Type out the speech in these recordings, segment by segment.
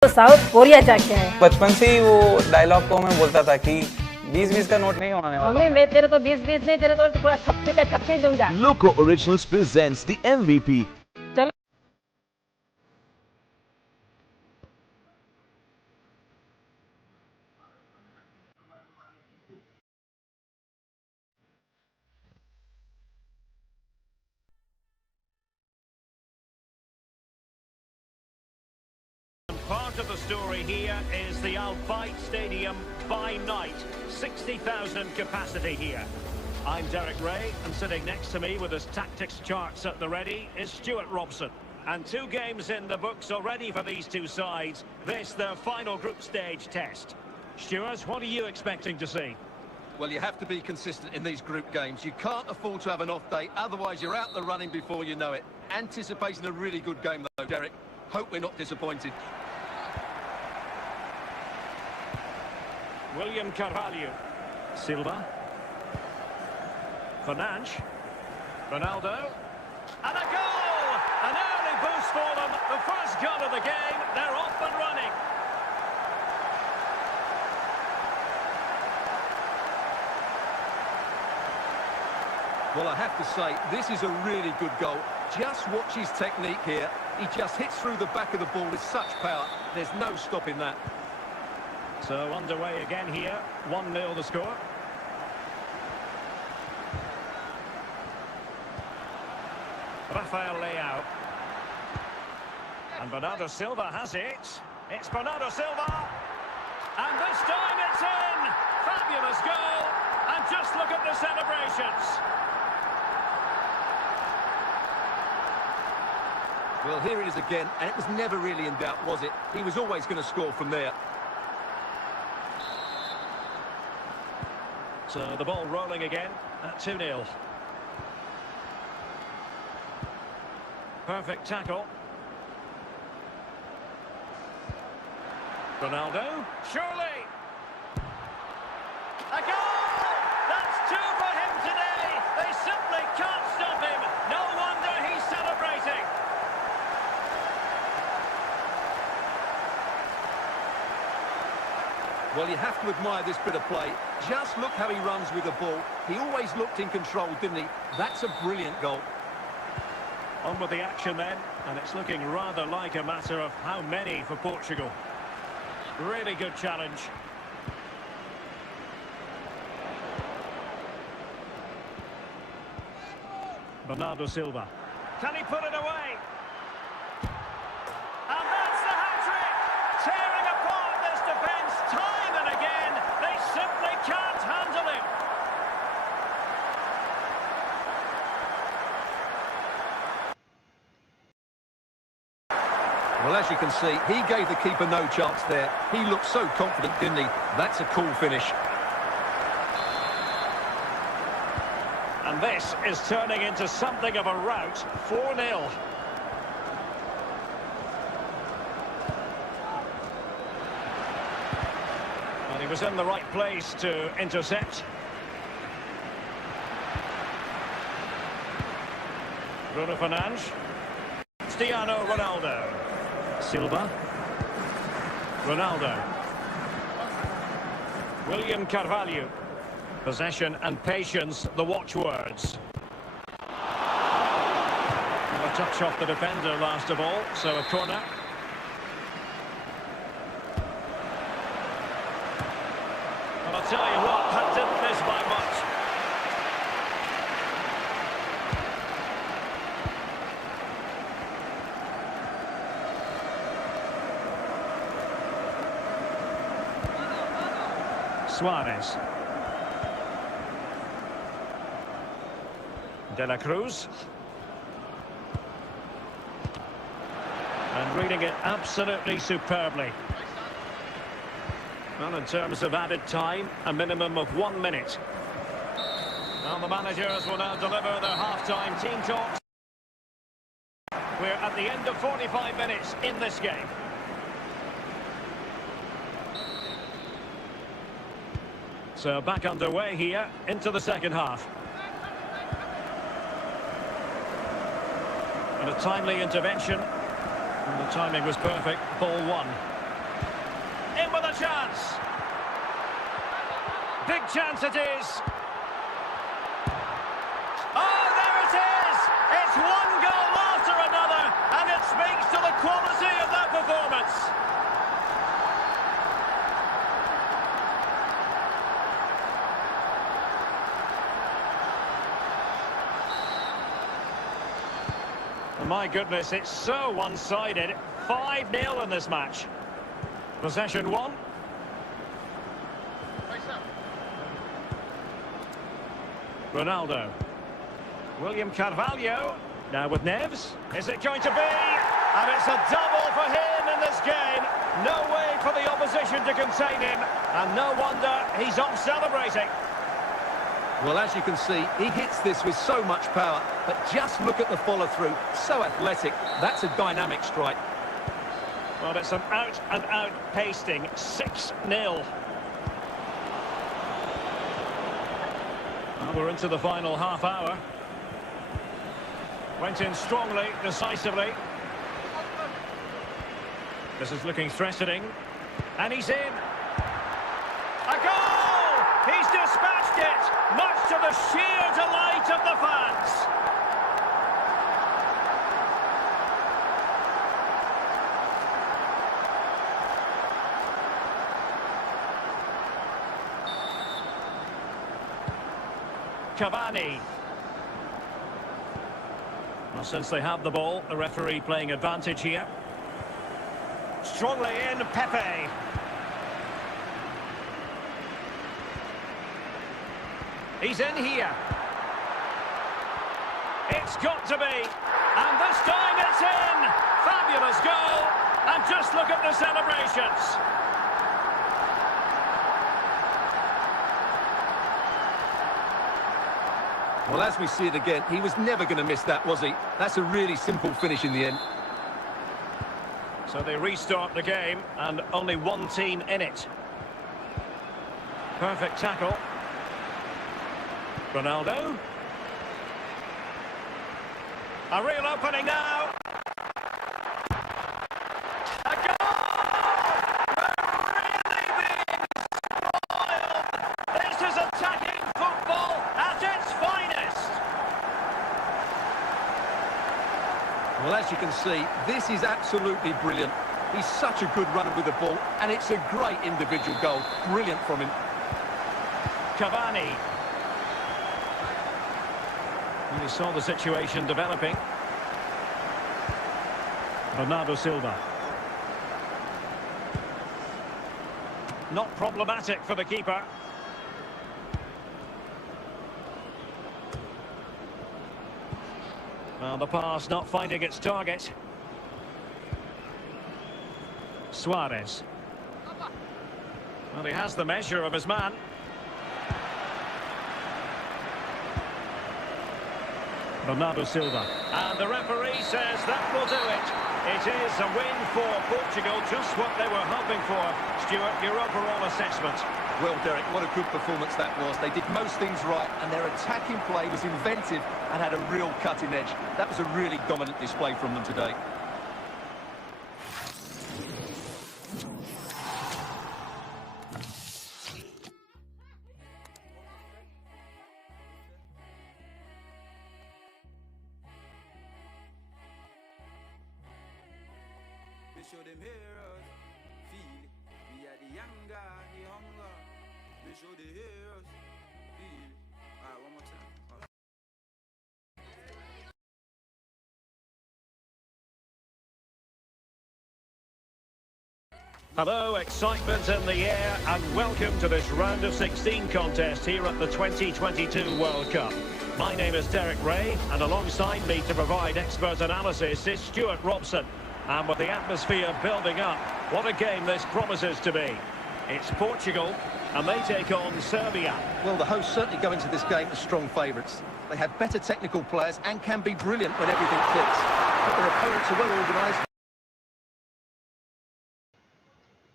तो south Korea जाके आए। बचपन से ही वो डायलॉग को मैं बोलता था कि 20-20 का नोट नहीं होने वाला। मम्मी मैं तेरे को 20-20 नहीं, तेरे को पूरा छप्पे का छप्पे दूंगा। Loco Originals presents the MVP. चलो Part of the story here is the Al Bayt Stadium by night. 60,000 capacity here. I'm Derek Ray, and sitting next to me with his tactics charts at the ready is Stuart Robson. And 2 games in the books already for these two sides. This, their final group stage test. Stuart, what are you expecting to see? Well, you have to be consistent in these group games. You can't afford to have an off day, otherwise you're out the running before you know it. Anticipating a really good game though, Derek. Hope we're not disappointed. William Carvalho. Silva. Fernandes. Ronaldo. And a goal! An early boost for them. The first goal of the game. They're off and running. Well, I have to say, this is a really good goal. Just watch his technique here. He just hits through the back of the ball with such power. There's no stopping that. So underway again here. 1-0 the score. Rafael Leao. And Bernardo Silva has it. It's Bernardo Silva. And this time it's in. Fabulous goal. And just look at the celebrations. Well, here it is again, and it was never really in doubt, was it? He was always going to score from there. So the ball rolling again at 2-0. Perfect tackle. Ronaldo, surely. A goal! That's 2 for him today. They simply can't stop him. No wonder he's celebrating. Well, you have to admire this bit of play. Just look how he runs with the ball. He always looked in control, didn't he? That's a brilliant goal. On with the action then, and it's looking rather like a matter of how many for Portugal. Really good challenge. Bernardo Silva. Can he put it away? And that's the hat-trick! Tearing apart this defence time and again. They simply can't handle him. Well, as you can see, he gave the keeper no chance there. He looked so confident, didn't he? That's a cool finish. And this is turning into something of a rout. 4-0. And he was in the right place to intercept. Bruno Fernandes. Cristiano Ronaldo. Silva. Ronaldo. William Carvalho. Possession and patience, the watchwords. And a touch off the defender last of all, so a corner. Well, I'll tell you what, that didn't miss by much. Suarez. De la Cruz. And reading it absolutely superbly. Well, in terms of added time, a minimum of 1 minute. Well, the managers will now deliver their half-time team talks. We're at the end of 45 minutes in this game. So back underway here into the second half. And a timely intervention. And the timing was perfect. Ball 1. in with a chance. Big chance it is. Oh, there it is! It's one goal after another, and it speaks to the quality of that performance. My goodness, it's so one-sided. 5-0 in this match. Possession 1. Ronaldo. William Carvalho. Now with Neves. Is it going to be? And it's a double for him in this game. No way for the opposition to contain him. And no wonder he's off celebrating. Well, as you can see, he hits this with so much power, but just look at the follow-through. So athletic. That's a dynamic strike. Well, it's an out-and-out pasting. 6-0. Well, we're into the final half hour. Went in strongly, decisively. This is looking threatening. And he's in. A goal! He's dispatched it, much to the sheer delight of the fans. Cavani. Well, since they have the ball, the referee playing advantage here. Strongly in, Pepe. He's in here. It's got to be. And this time it's in. Fabulous goal. And just look at the celebrations. Well, as we see it again, he was never going to miss that, was he? That's a really simple finish in the end. So they restart the game, and only one team in it. Perfect tackle. Ronaldo. A real opening now. A goal! We're really being spoiled. This is attacking football at its finest. Well, as you can see, this is absolutely brilliant. He's such a good runner with the ball, and it's a great individual goal. Brilliant from him. Cavani. We saw the situation developing. Bernardo Silva. Not problematic for the keeper. Well, the pass not finding its target. Suarez. Well, he has the measure of his man. Bernardo Silva. And the referee says that will do it. It is a win for Portugal, just what they were hoping for. Stuart, your overall assessment? Well, Derek, what a good performance that was. They did most things right, and their attacking play was inventive and had a real cutting edge. That was a really dominant display from them today. We show them heroes, feel it. We are the younger, the hunger. We show the heroes, feel it. Alright, one more time. Hello, excitement in the air, and welcome to this round of 16 contest here at the 2022 World Cup. My name is Derek Ray, and alongside me to provide expert analysis is Stuart Robson. And with the atmosphere building up, what a game this promises to be. It's Portugal, and they take on Serbia. Well, the hosts certainly go into this game as strong favourites. They have better technical players and can be brilliant when everything clicks. But their opponents are well organised.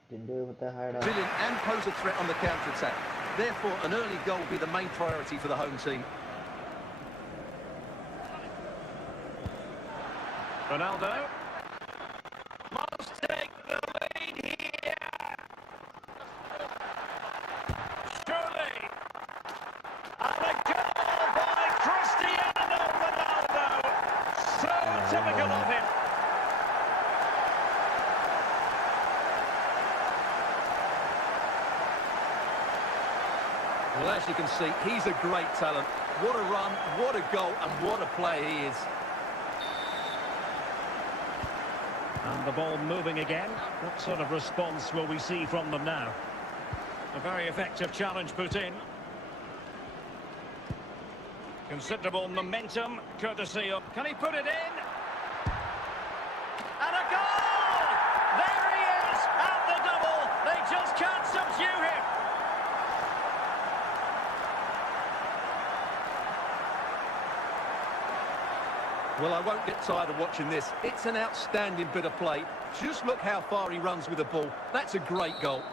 Brilliant and pose a threat on the counter-attack. Therefore, an early goal will be the main priority for the home team. Ronaldo. Must take the lead here. Well, as you can see, he's a great talent. What a run, what a goal, and what a player he is. And the ball moving again. What sort of response will we see from them now? A very effective challenge put in. Considerable momentum, courtesy of... Can he put it in? And a goal! There he is, at the double. They just can't subdue him. Well, I won't get tired of watching this. It's an outstanding bit of play. Just look how far he runs with the ball. That's a great goal.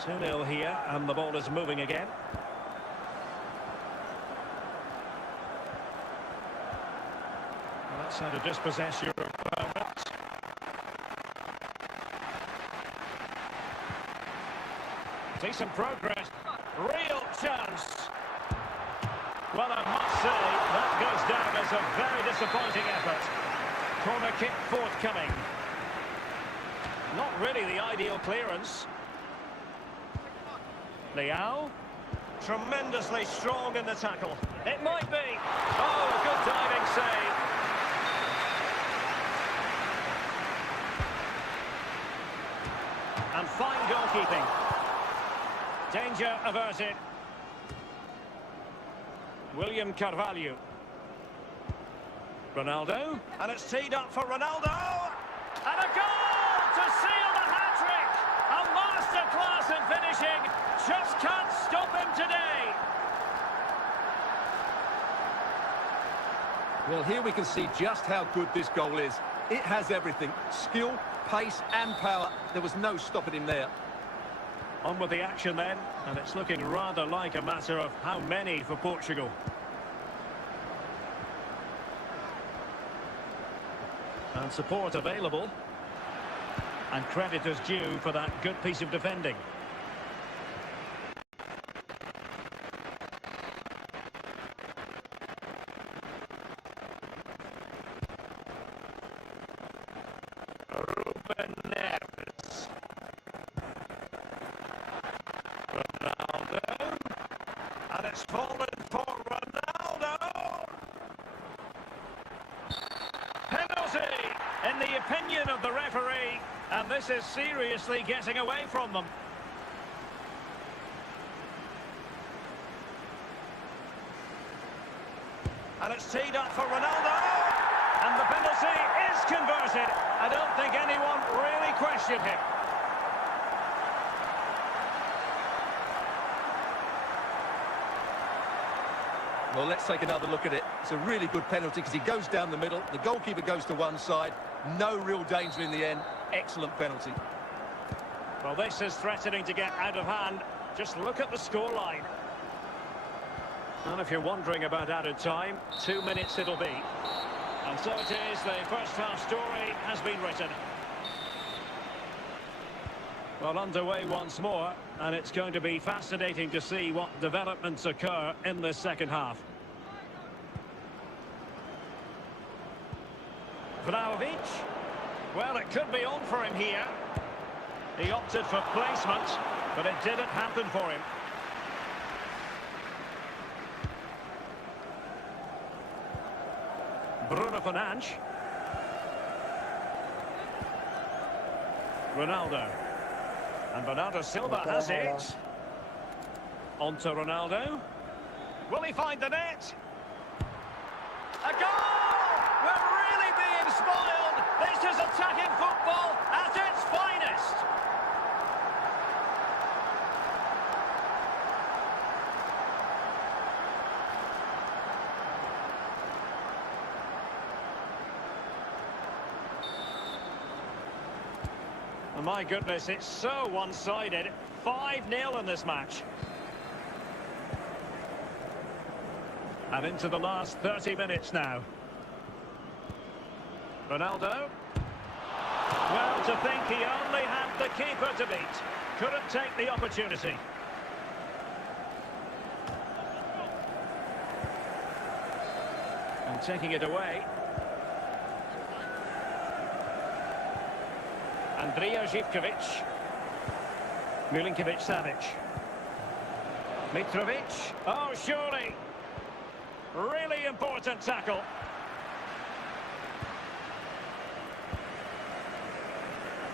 2-0 here, and the ball is moving again. That's how to dispossess your opponent. Decent progress. Real chance. Well, I must say, that goes down as a very disappointing effort. Corner kick forthcoming. Not really the ideal clearance. Leao. Tremendously strong in the tackle. It might be. Oh, a good diving save. And fine goalkeeping. Danger averted. William Carvalho. Ronaldo. And it's teed up for Ronaldo. And a goal to seal the hat-trick. A masterclass in finishing. Just can't stop him today. Well, here we can see just how good this goal is. It has everything. Skill, pace and power. There was no stopping him there. On with the action then, and it's looking rather like a matter of how many for Portugal. And support available. And credit is due for that good piece of defending. Ronaldo, and it's fallen for Ronaldo. Penalty, in the opinion of the referee, and this is seriously getting away from them. And it's teed up for Ronaldo, and the penalty is converted. I don't think anyone really questioned him. Well, let's take another look at it. It's a really good penalty because he goes down the middle. The goalkeeper goes to one side. No real danger in the end. Excellent penalty. Well, this is threatening to get out of hand. Just look at the scoreline. And if you're wondering about added time, 2 minutes it'll be. And so it is, the first half story has been written. Well, underway once more, and it's going to be fascinating to see what developments occur in this second half. Vlahovic. Well, it could be on for him here. He opted for placement, but it didn't happen for him. Bruno Fernandes. Ronaldo. And Bernardo Silva has it. On to Ronaldo. Will he find the net? A goal! We're really being spoiled. This is attacking football at its finest. Oh, my goodness, it's so one-sided. 5-0 in this match. And into the last 30 minutes now. Ronaldo. Well, to think he only had the keeper to beat. Couldn't take the opportunity. And taking it away. Andrija Zivkovic. Milinkovic-Savic. Mitrovic. Oh, surely. Really important tackle.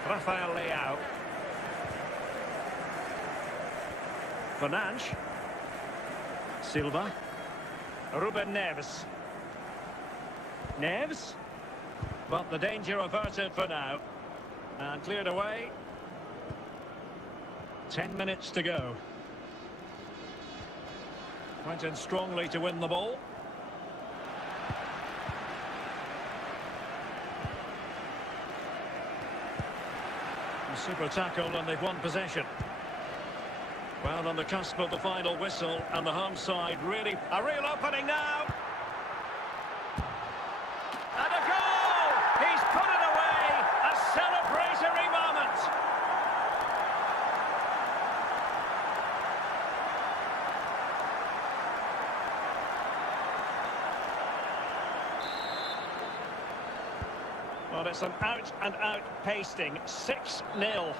Rafael Leao. Fernandes. Silva. Ruben Neves. Neves. But the danger averted for now. And cleared away. 10 minutes to go. Went in strongly to win the ball. Super tackle and they've won possession. Well, on the cusp of the final whistle, and the home side really... A real opening now! And a goal! He's put it away! A celebratory moment! Well, it's an out-and-out pasting. 6-0.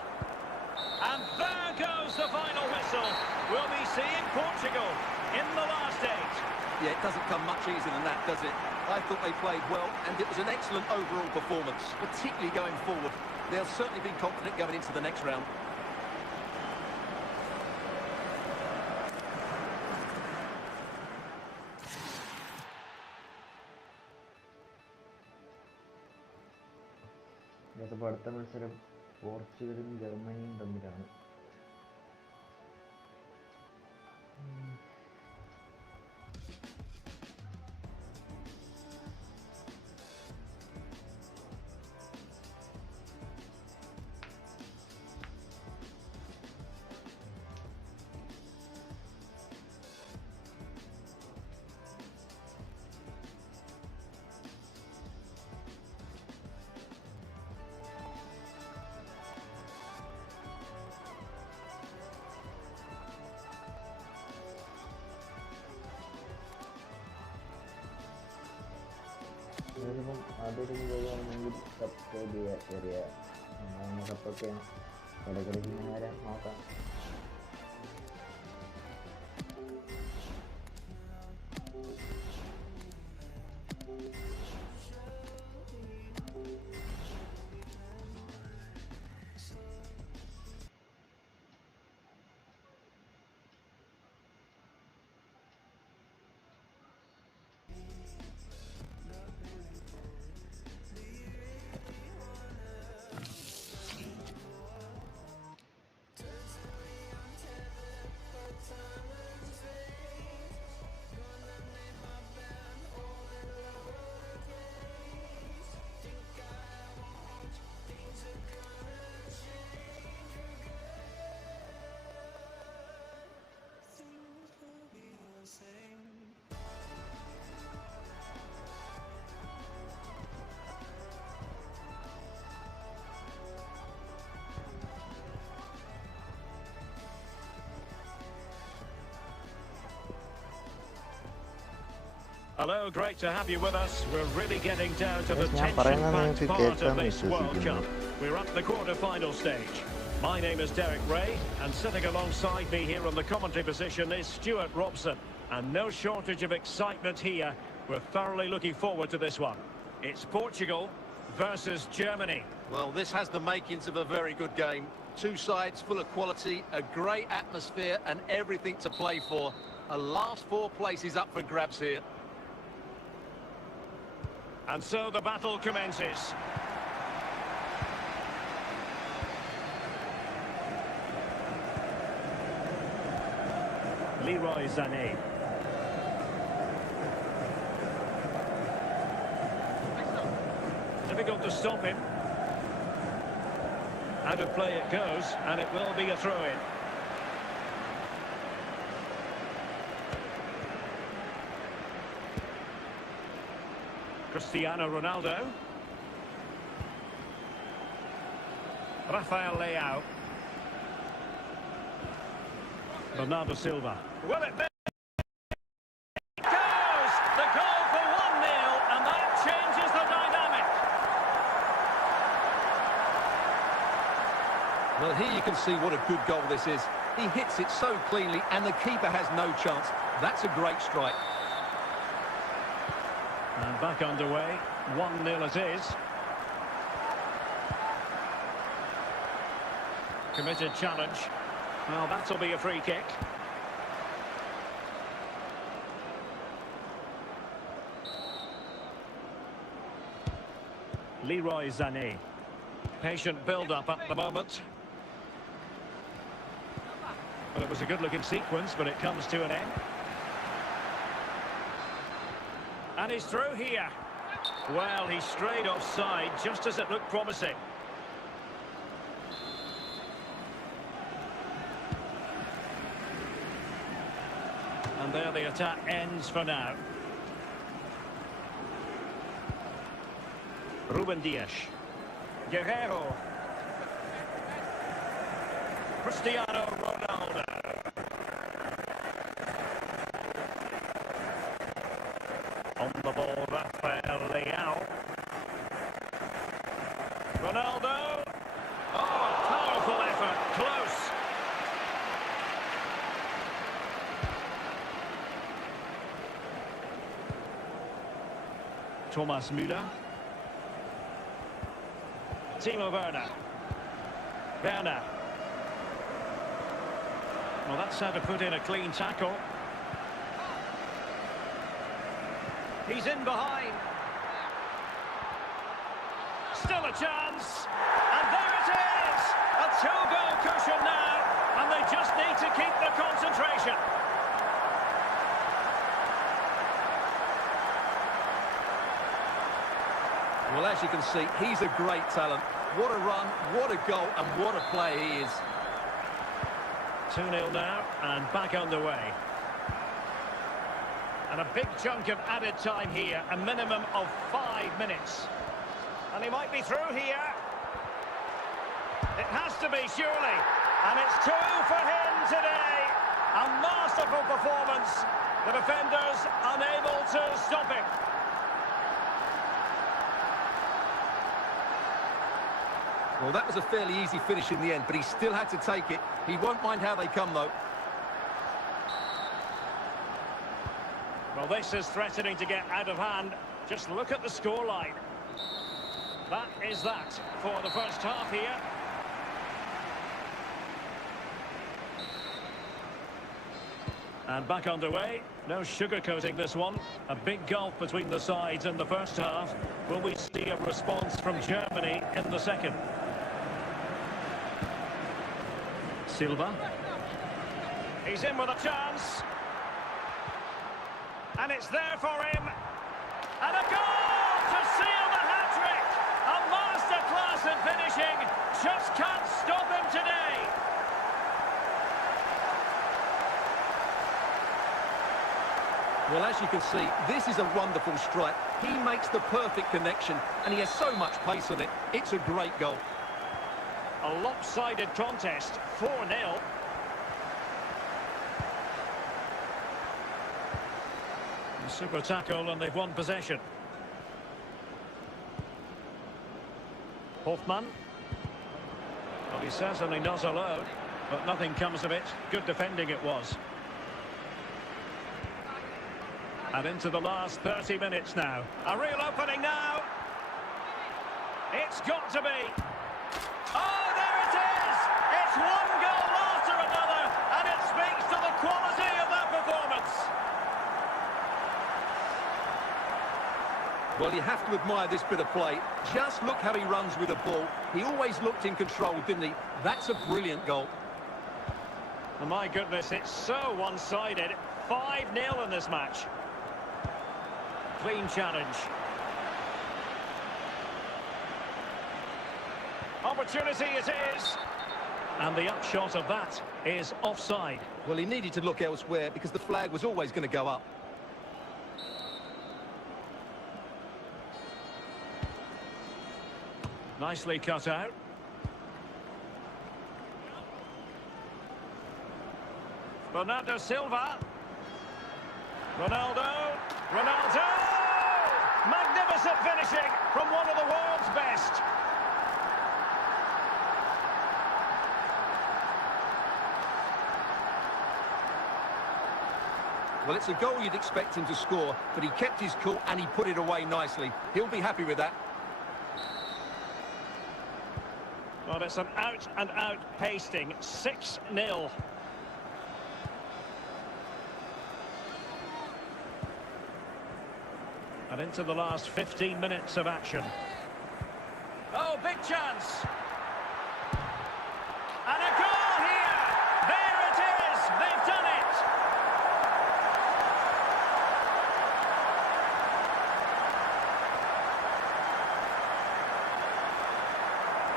And there goes the final whistle. We'll be seeing Portugal in the last 8. Yeah, it doesn't come much easier than that, does it? I thought they played well, and it was an excellent overall performance, particularly going forward. They'll certainly be confident going into the next round. അപ്പോൾ അടുത്ത മത്സരം പോർച്ചുഗലും ജർമ്മനിയും തമ്മിലാണ്. ഇതിപ്പം അതൊരു ചെയ്യുകയാണെങ്കിൽ subscribe ചെയ്യുക, share ചെയ്യുക, അങ്ങനെ സപ്പോർട്ട് ചെയ്യാം. ഇടയ്ക്കിടയ്ക്ക് ഇങ്ങനെ വരാൻ നോക്കാം. Hello, great to have you with us. We're really getting down to the ഞാൻ പറയുന്നത് tension-packed നിങ്ങൾക്ക് part of കേൾക്കാൻ this World വിശ്വസിക്കുന്നു. Cup. We're at the quarter-final stage. My name is Derek Ray, and sitting alongside me here on the commentary position is Stuart Robson. And no shortage of excitement here. We're thoroughly looking forward to this one. It's Portugal versus Germany. Well, this has the makings of a very good game. Two sides full of quality, a great atmosphere and everything to play for. A last 4 places up for grabs here. And so the battle commences. Leroy Sané. Difficult to stop him. Out of play it goes, and it will be a throw-in. Cristiano Ronaldo. Rafael Leao. Bernardo Silva. Will it be? It goes! The goal for 1-0, and that changes the dynamic. Well, here you can see what a good goal this is. He hits it so cleanly, and the keeper has no chance. That's a great strike. And back underway. 1-0 it is. Committed challenge. Well, that'll be a free kick. Leroy Sané. Patient build-up at the moment. Well, it was a good-looking sequence, but it comes to an end. And he's through here. Well, he strayed offside just as it looked promising. And there the attack ends for now. Ruben Dias. Guerrero. Cristiano Ronaldo. On the ball, Rafael Leao. Ronaldo. Oh, powerful effort. Close. Thomas Müller. Timo Werner. Werner. Well, that's how to put in a clean tackle. He's in behind. Still a chance. And there it is! A two-goal cushion now. And they just need to keep the concentration. Well, as you can see, he's a great talent. What a run, what a goal, and what a player he is. 2-0 now, and back underway. And a big chunk of added time here, a minimum of 5 minutes. And he might be through here. It has to be, surely. And it's 2 for him today. A masterful performance. The defenders unable to stop him. Well, that was a fairly easy finish in the end, but he still had to take it. He won't mind how they come, though. Well, this is threatening to get out of hand. Just look at the scoreline. That is that for the first half here. And back underway. No sugarcoating this one. A big gulf between the sides in the first half. Will we see a response from Germany in the second? Silva. He's in with a chance. And it's there for him. And a goal to seal the hat-trick. A masterclass in finishing. Just can't stop him today. Well, as you can see, this is a wonderful strike. He makes the perfect connection, and he has so much pace on it. It's a great goal. A lopsided contest, 4-0. Super tackle, and they've won possession. Hoffman. Well, he certainly not alone, but nothing comes of it. Good defending it was. And into the last 30 minutes now. A real opening now. It's got to be. Oh, there it is! It's one goal after another, and it speaks to the quality of that performance. Well, you have to admire this bit of play. Just look how he runs with the ball. He always looked in control, didn't he? That's a brilliant goal. Oh, my goodness, it's so one-sided. 5-0 in this match. Clean challenge. Opportunity it is. And the upshot of that is offside. Well, he needed to look elsewhere because the flag was always going to go up. Nicely cut out. Bernardo Silva. Ronaldo. Ronaldo! Magnificent finishing from one of the world's best. Well, it's a goal you'd expect him to score, but he kept his cool and he put it away nicely. He'll be happy with that. Well, it's an out-and-out pasting. 6-0. And into the last 15 minutes of action. Oh, big chance. And a goal here. There it is. They've done it.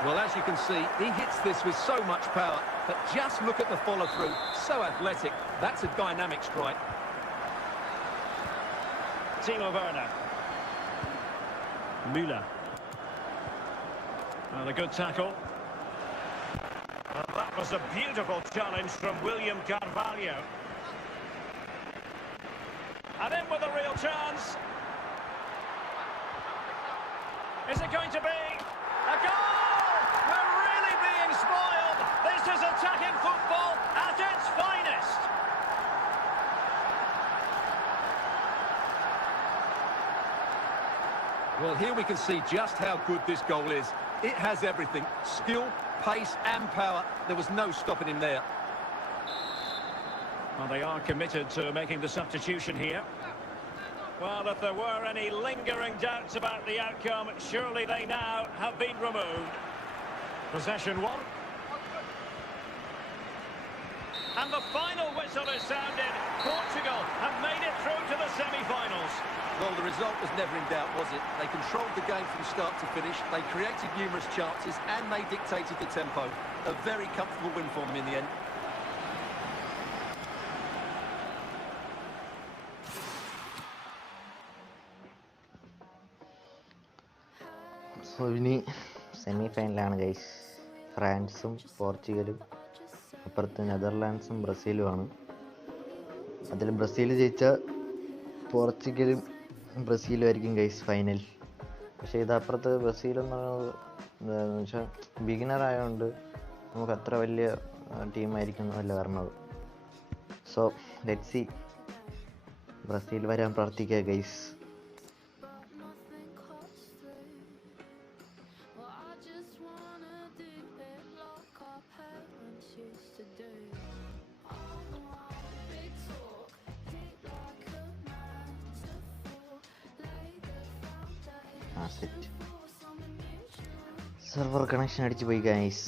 Well, as you can see, he hits this with so much power, but just look at the follow-through. So athletic. That's a dynamic strike. Timo Werner. Müller. And a good tackle. And that was a beautiful challenge from William Carvalho. And in with a real chance. Is it going to be a goal? We're really being spoiled. This is attacking football at its finest. Well, here we can see just how good this goal is. It has everything. Skill, pace and power. There was no stopping him there. Well, they are committed to making the substitution here. Well, if there were any lingering doubts about the outcome, surely they now have been removed. Possession one. And the final whistle is sounded. Portugal have made it through to the semi-finals. Well, the result was never in doubt, was it? They controlled the game from start to finish. They created numerous chances and they dictated the tempo. A very comfortable win for them in the end. So ഇനി semi ഫൈനലാണ് guys. ഫ്രാൻസും പോർച്ചുഗലും, അപ്പുറത്ത് നെതർലാൻഡ്സും ബ്രസീലുമാണ്. അതിൽ Brazil ജയിച്ച പോർച്ചുഗലും ബ്രസീലും ആയിരിക്കും guys final. പക്ഷേ ഇതപ്പുറത്ത് ബ്രസീലെന്ന് പറയുന്നത് എന്താണെന്ന് വെച്ചാൽ ബിഗിനർ ആയതുകൊണ്ട് നമുക്ക് അത്ര വലിയ ടീമായിരിക്കും എന്നല്ല പറഞ്ഞത്. So let's see. ബ്രസീൽ വരാൻ പ്രാർത്ഥിക്കുക ഗൈസ്. സെർവർ കണക്ഷൻ അടിച്ചു പോയി ഗൈസ്.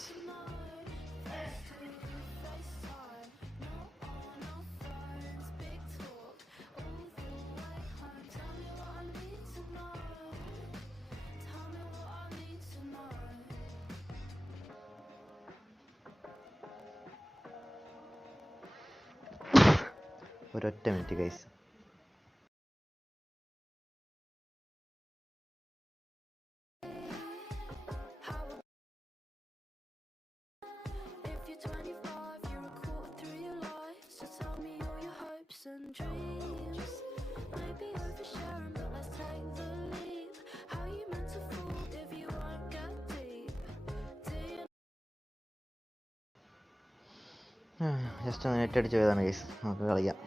ഒരൊറ്റ മിനിറ്റ് ഗൈസ്. ജസ്റ്റ് ഒന്ന് നെറ്റ് അടിച്ച് പോയതാണ് ഗൈസ്. നമുക്ക് കളിക്കാം.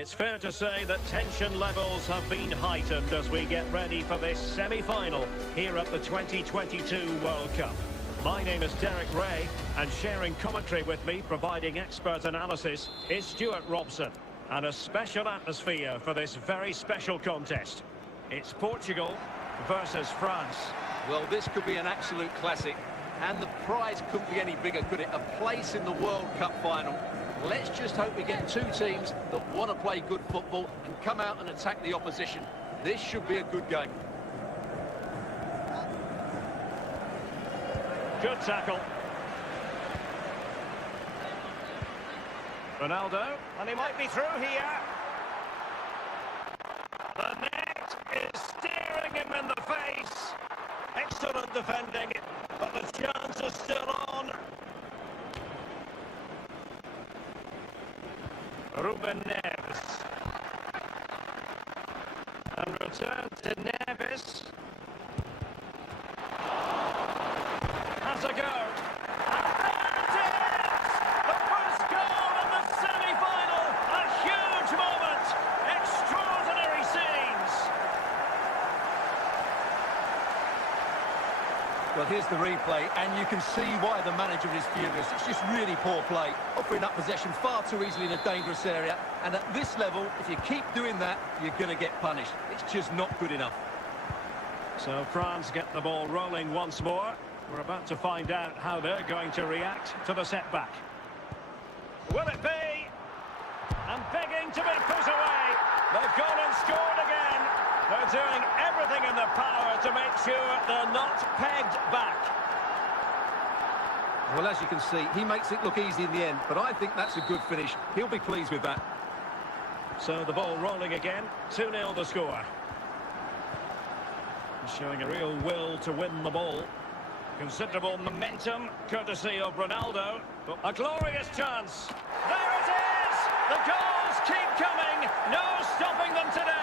It's fair to say that tension levels have been heightened as we get ready for this semi-final here at the 2022 World Cup. My name is Derek Ray, and sharing commentary with me, providing expert analysis, is Stuart Robson. And a special atmosphere for this very special contest. It's Portugal versus France. Well, this could be an absolute classic. And the prize couldn't be any bigger, could it? A place in the World Cup final. Let's just hope we get two teams that want to play good football and come out and attack the opposition. This should be a good game. Good tackle. Ronaldo, and he might be through here. The net is staring him in the face. Excellent defending, but the chance is still on. Ruben Neves. And return to Neves. Has a go. And there it is! The first goal in the semi-final. A huge moment. Extraordinary scenes. Well, here's the replay, and you can see why the manager is furious. It's just really poor play, offering up possession far too easily in a dangerous area. And at this level, if you keep doing that, you're going to get punished. It's just not good enough. So France get the ball rolling once more. We're about to find out how they're going to react to the setback. Will it be? And begging to be put away. They've gone and scored again. They're doing everything in their power to make sure they're not pegged back. Well, as you can see, he makes it look easy in the end, but I think that's a good finish. He'll be pleased with that. So the ball rolling again, 2-0 the score. Showing a real will to win the ball. Considerable momentum, courtesy of Ronaldo. But a glorious chance. There it is! The goals keep coming. No stopping them today.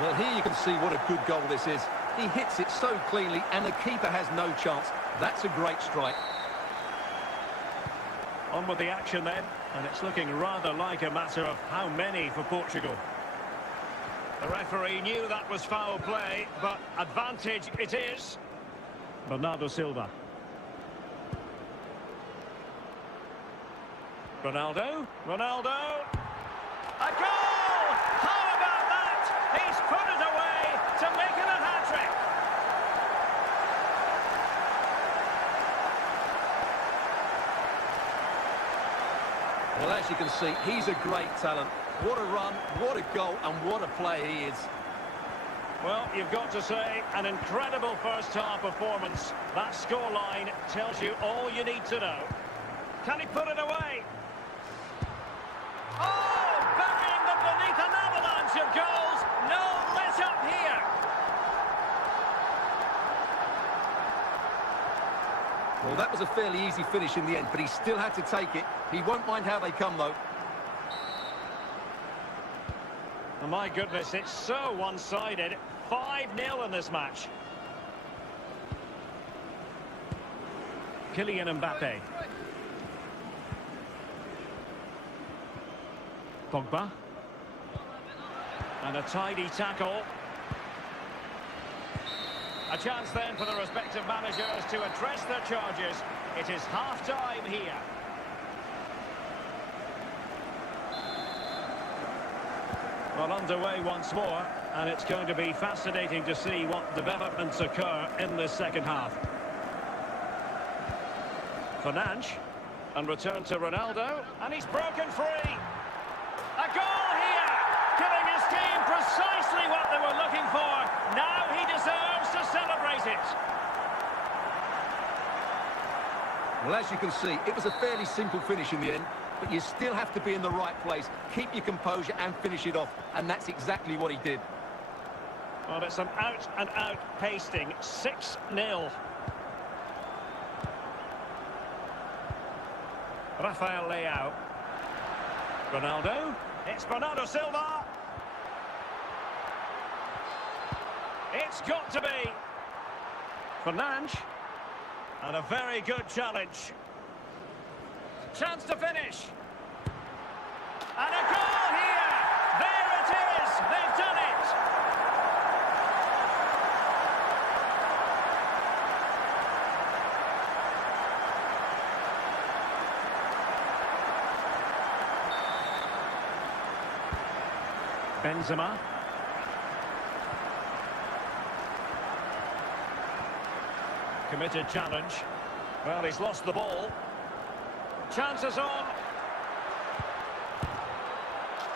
Well, here you can see what a good goal this is. He hits it so cleanly, and the keeper has no chance. That's a great strike. On with the action then, and it's looking rather like a matter of how many for Portugal. The referee knew that was foul play, but advantage it is. Bernardo Silva. Ronaldo. A goal! How about that? He's put it away to make it a hat-trick. Well, as you can see, he's a great talent. What a run, what a goal, and what a player he is. Well, you've got to say, an incredible first-half performance. That scoreline tells you all you need to know. Can he put it away? Oh, burying them beneath an avalanche of goals. No let-up here. Well, that was a fairly easy finish in the end, but he still had to take it. He won't mind how they come, though. Oh, my goodness, it's so one-sided. 5-0 in this match. Kylian Mbappe. Pogba. And a tidy tackle. A chance then for the respective managers to address their charges. It is half-time here. Well, underway once more, and it's going to be fascinating to see what developments occur in this second half. Fernandes, and return to Ronaldo, and he's broken free. A goal here, giving his team precisely what they were looking for. Now he deserves to celebrate it. Well, as you can see, it was a fairly simple finish in the end, but you still have to be in the right place, keep your composure and finish it off, and that's exactly what he did. Well, it's an out-and-out pasting, 6-0. Rafael Leao. Ronaldo. It's Bernardo Silva. It's got to be. Fernandes. And a very good challenge. Chance to finish. And a goal here. There it is. They've done it. Benzema. Committed challenge. Well, he's lost the ball. Chances on.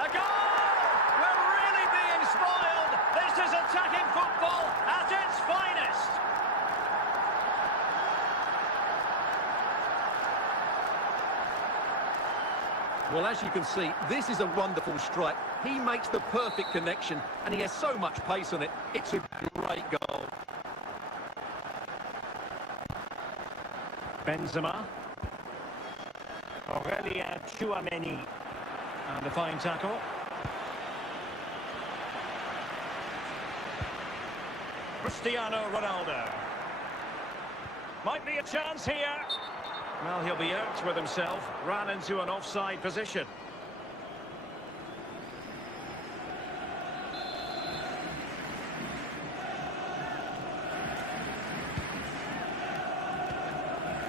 A goal! We're really being spoiled. This is attacking football at its finest. Well, as you can see, this is a wonderful strike. He makes the perfect connection, and he has so much pace on it. It's a great goal. Benzema. Aurelien Tchouameni. And a fine tackle. Cristiano Ronaldo. Might be a chance here. Well, he'll be out with himself. Ran into an offside position.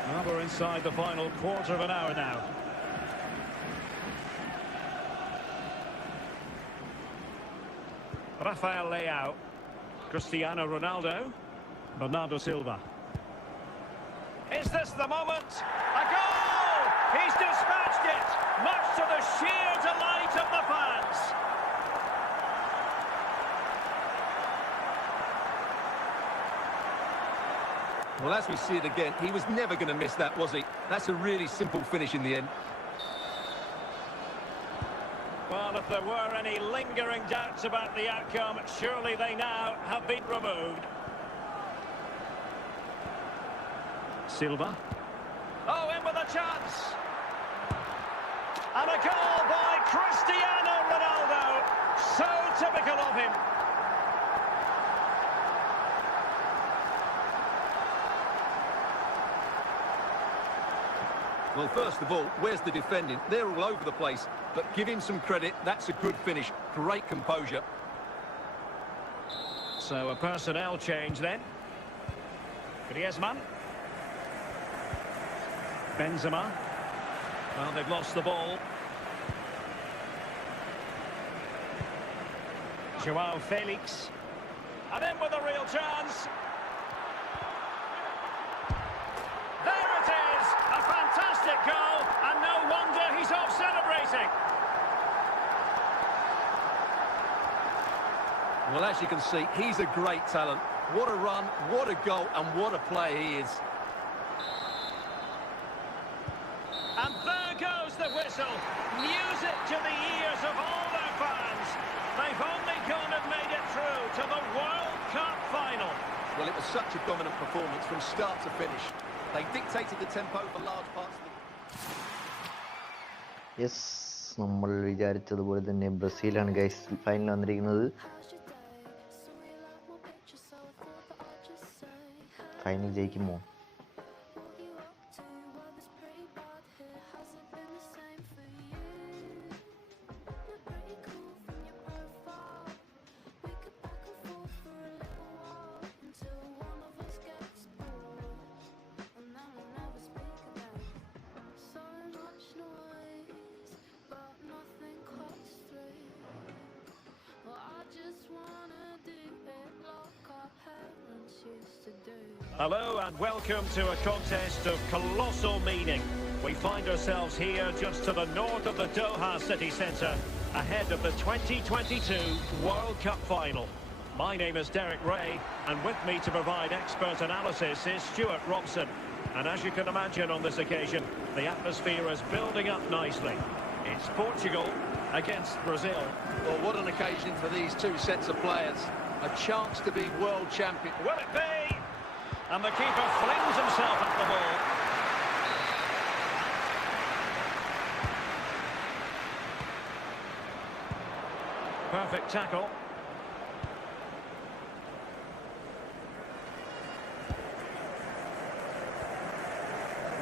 Well, we're inside the final quarter of an hour now. Rafael Leao. Cristiano Ronaldo. Bernardo Silva. Is this the moment? A goal! He's dispatched it, much to the sheer delight of the fans. Well, as we see it again, he was never going to miss that, was he? That's a really simple finish in the end. Well, if there were any lingering doubts about the outcome, surely they now have been removed. Silva. Oh, in with a chance. And a goal by Cristiano Ronaldo. So typical of him. Well, first of all, where's the defending? They're all over the place. But give him some credit. That's a good finish. Great composure. So a personnel change then. Griezmann. Benzema. Well, they've lost the ball. Joao Felix. And in with a real chance. There it is! A fantastic goal, and no wonder he's off celebrating. Well, as you can see, he's a great talent. What a run, what a goal, and what a player he is. And there goes the whistle. Music to the ears of all their fans. They've only gone and made it through to the World Cup final. Well, it was such a dominant performance from start to finish. They dictated the tempo for large parts of the... yes, നമ്മൾ വിചാരിച്ചതുപോലെ തന്നെ ബ്രസീലാണ് guys final വന്നിരിക്കുന്നത്. Final ജയിക്കുമോ? Hello and welcome to a contest of colossal meaning. We find ourselves here just to the north of the Doha city centre, ahead of the 2022 World Cup final. My name is Derek Ray, and with me to provide expert analysis is Stuart Robson. And as you can imagine on this occasion, the atmosphere is building up nicely. It's Portugal against Brazil. Well, what an occasion for these two sets of players. A chance to be world champion. Will it be? And the keeper flings himself at the ball. Perfect tackle.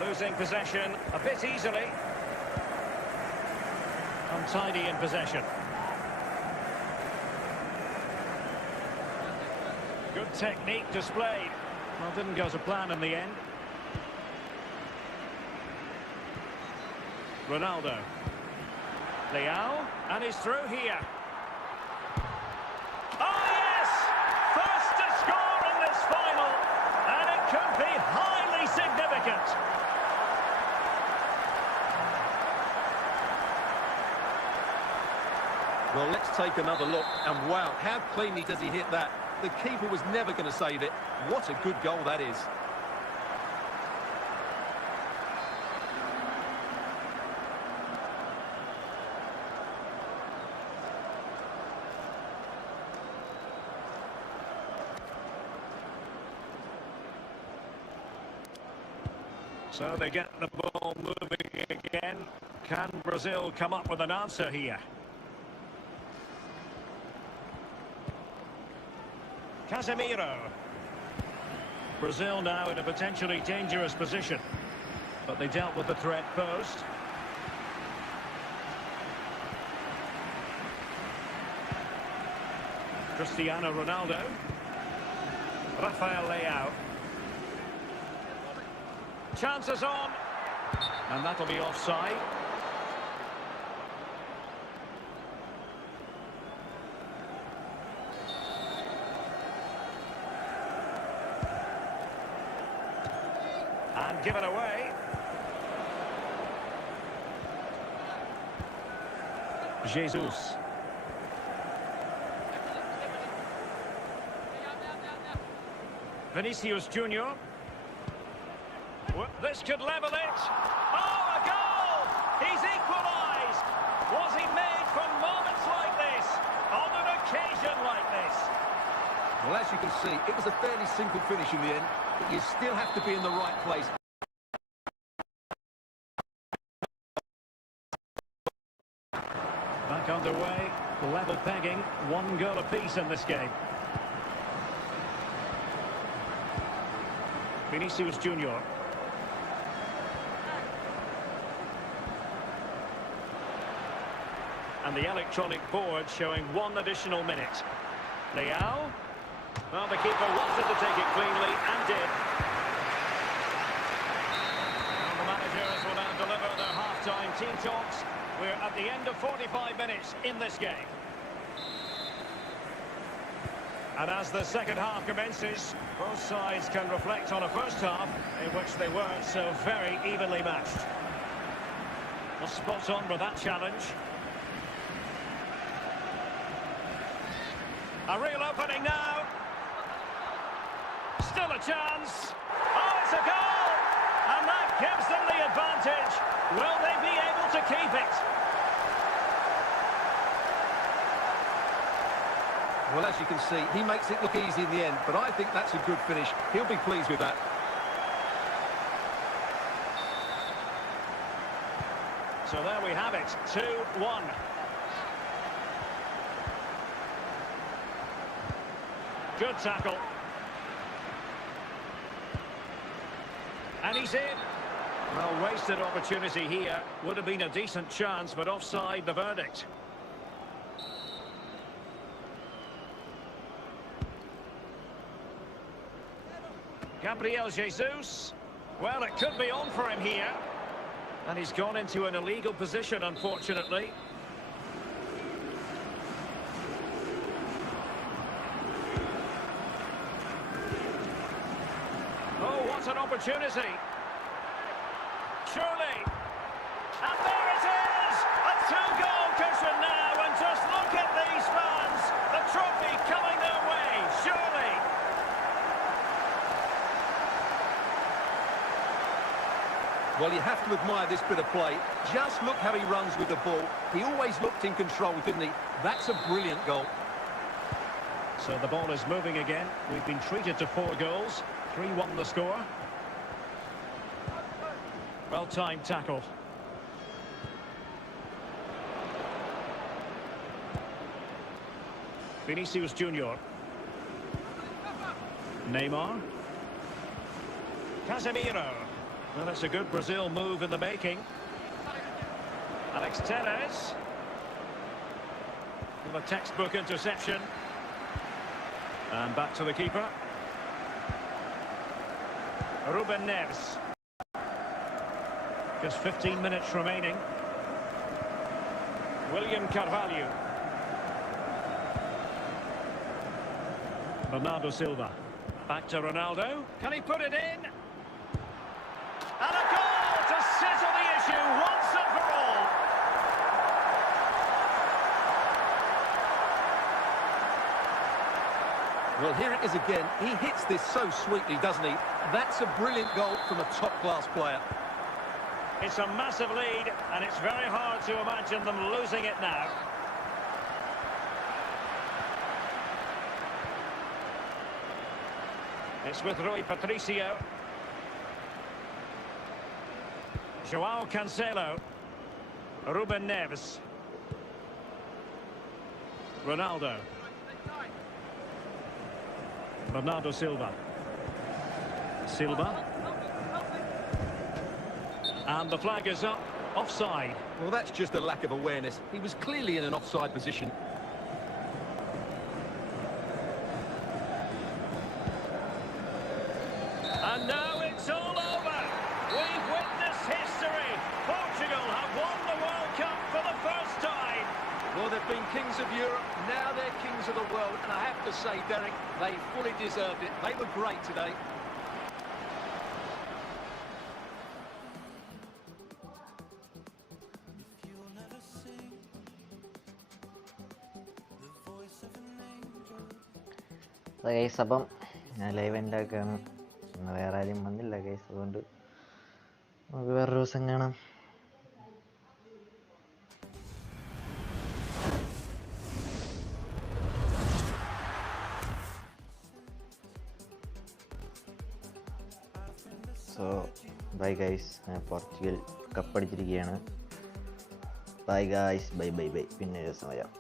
Losing possession a bit easily. Untidy in possession. Good technique displayed. Well, didn't go to plan in the end. Ronaldo. Leao, and he's through here. Oh, yes! First to score in this final, and it could be highly significant. Well, let's take another look, and wow, how cleanly does he hit that? The keeper was never going to save it. What a good goal that is. So they get the ball moving again. Can Brazil come up with an answer here? Casemiro. Brazil now in a potentially dangerous position, but they dealt with the threat posed. Cristiano Ronaldo. Rafael Leao. Chances on. And that'll be offside. And given away. Jesus. Vinicius Junior. Well, this could level it. Oh, a goal! He's equalised. Was he made from moments like this? On an occasion like this? Well, as you can see, it was a fairly simple finish in the end, but you still have to be in the right place. Back underway, level pegging, 1 goal apiece in this game. Vinicius Junior. And the electronic board showing 1 additional minute. Leao. Well, the keeper wanted to take it cleanly and did. And the managers will now deliver their half-time team talks. We're at the end of 45 minutes in this game. And as the second half commences, both sides can reflect on a first half in which they weren't so very evenly matched. Well, spot on with that challenge. A real opening now. Still a chance. Oh, it's a goal! And that gives them the advantage. Will they be able to keep it? Well, as you can see, he makes it look easy in the end, but I think that's a good finish. He'll be pleased with that. So there we have it, 2-1. Good tackle. And he's in. Well, wasted opportunity here. Would have been a decent chance, but offside the verdict. Gabriel Jesus. Well, it could be on for him here. And he's gone into an illegal position, unfortunately. Oh, what an opportunity. Surely. And there it is! A 2-goal cushion now, and just look at these fans. The trophy coming their way, surely. Well, you have to admire this bit of play. Just look how he runs with the ball. He always looked in control, didn't he? That's a brilliant goal. So the ball is moving again. We've been treated to 4 goals. 3-1 the score. Well-timed tackle. Vinicius Junior. Neymar. Casemiro. Well, that's a good Brazil move in the making. Alex Telles. With a textbook interception. And back to the keeper. Ruben Neves. Just 15 minutes remaining. William Carvalho. Bernardo Silva. Back to Ronaldo. Can he put it in? And a goal to settle the issue once and for all. Well, here it is again. He hits this so sweetly, doesn't he? That's a brilliant goal from a top-class player. It's a massive lead, and it's very hard to imagine them losing it now. It's with Rui Patricio. Joao Cancelo. Ruben Neves. Ronaldo. Bernardo Silva. Silva. And the flag is up. Offside. Well, that's just a lack of awareness. He was clearly in an offside position. And now it's all over. We've witnessed history. Portugal have won the World Cup for the first time. Well, they've been kings of Europe, now they're kings of the world, and I have to say, Derek, they fully deserved it. They were great today. Guys, അപ്പം ഞാൻ live എൻ്റെ ഒക്കെയാണ്. ഇന്ന് വേറെ ആരും വന്നില്ല guys, അതുകൊണ്ട് നമുക്ക് വേറൊരു ദിവസം കാണാം. സോ ബൈ ഗൈസ്, പോർച്ചുഗൽ കപ്പടിച്ചിരിക്കുകയാണ്. Bye guys, bye bye bye. പിന്നെ ഒരു ദിവസം വരാം.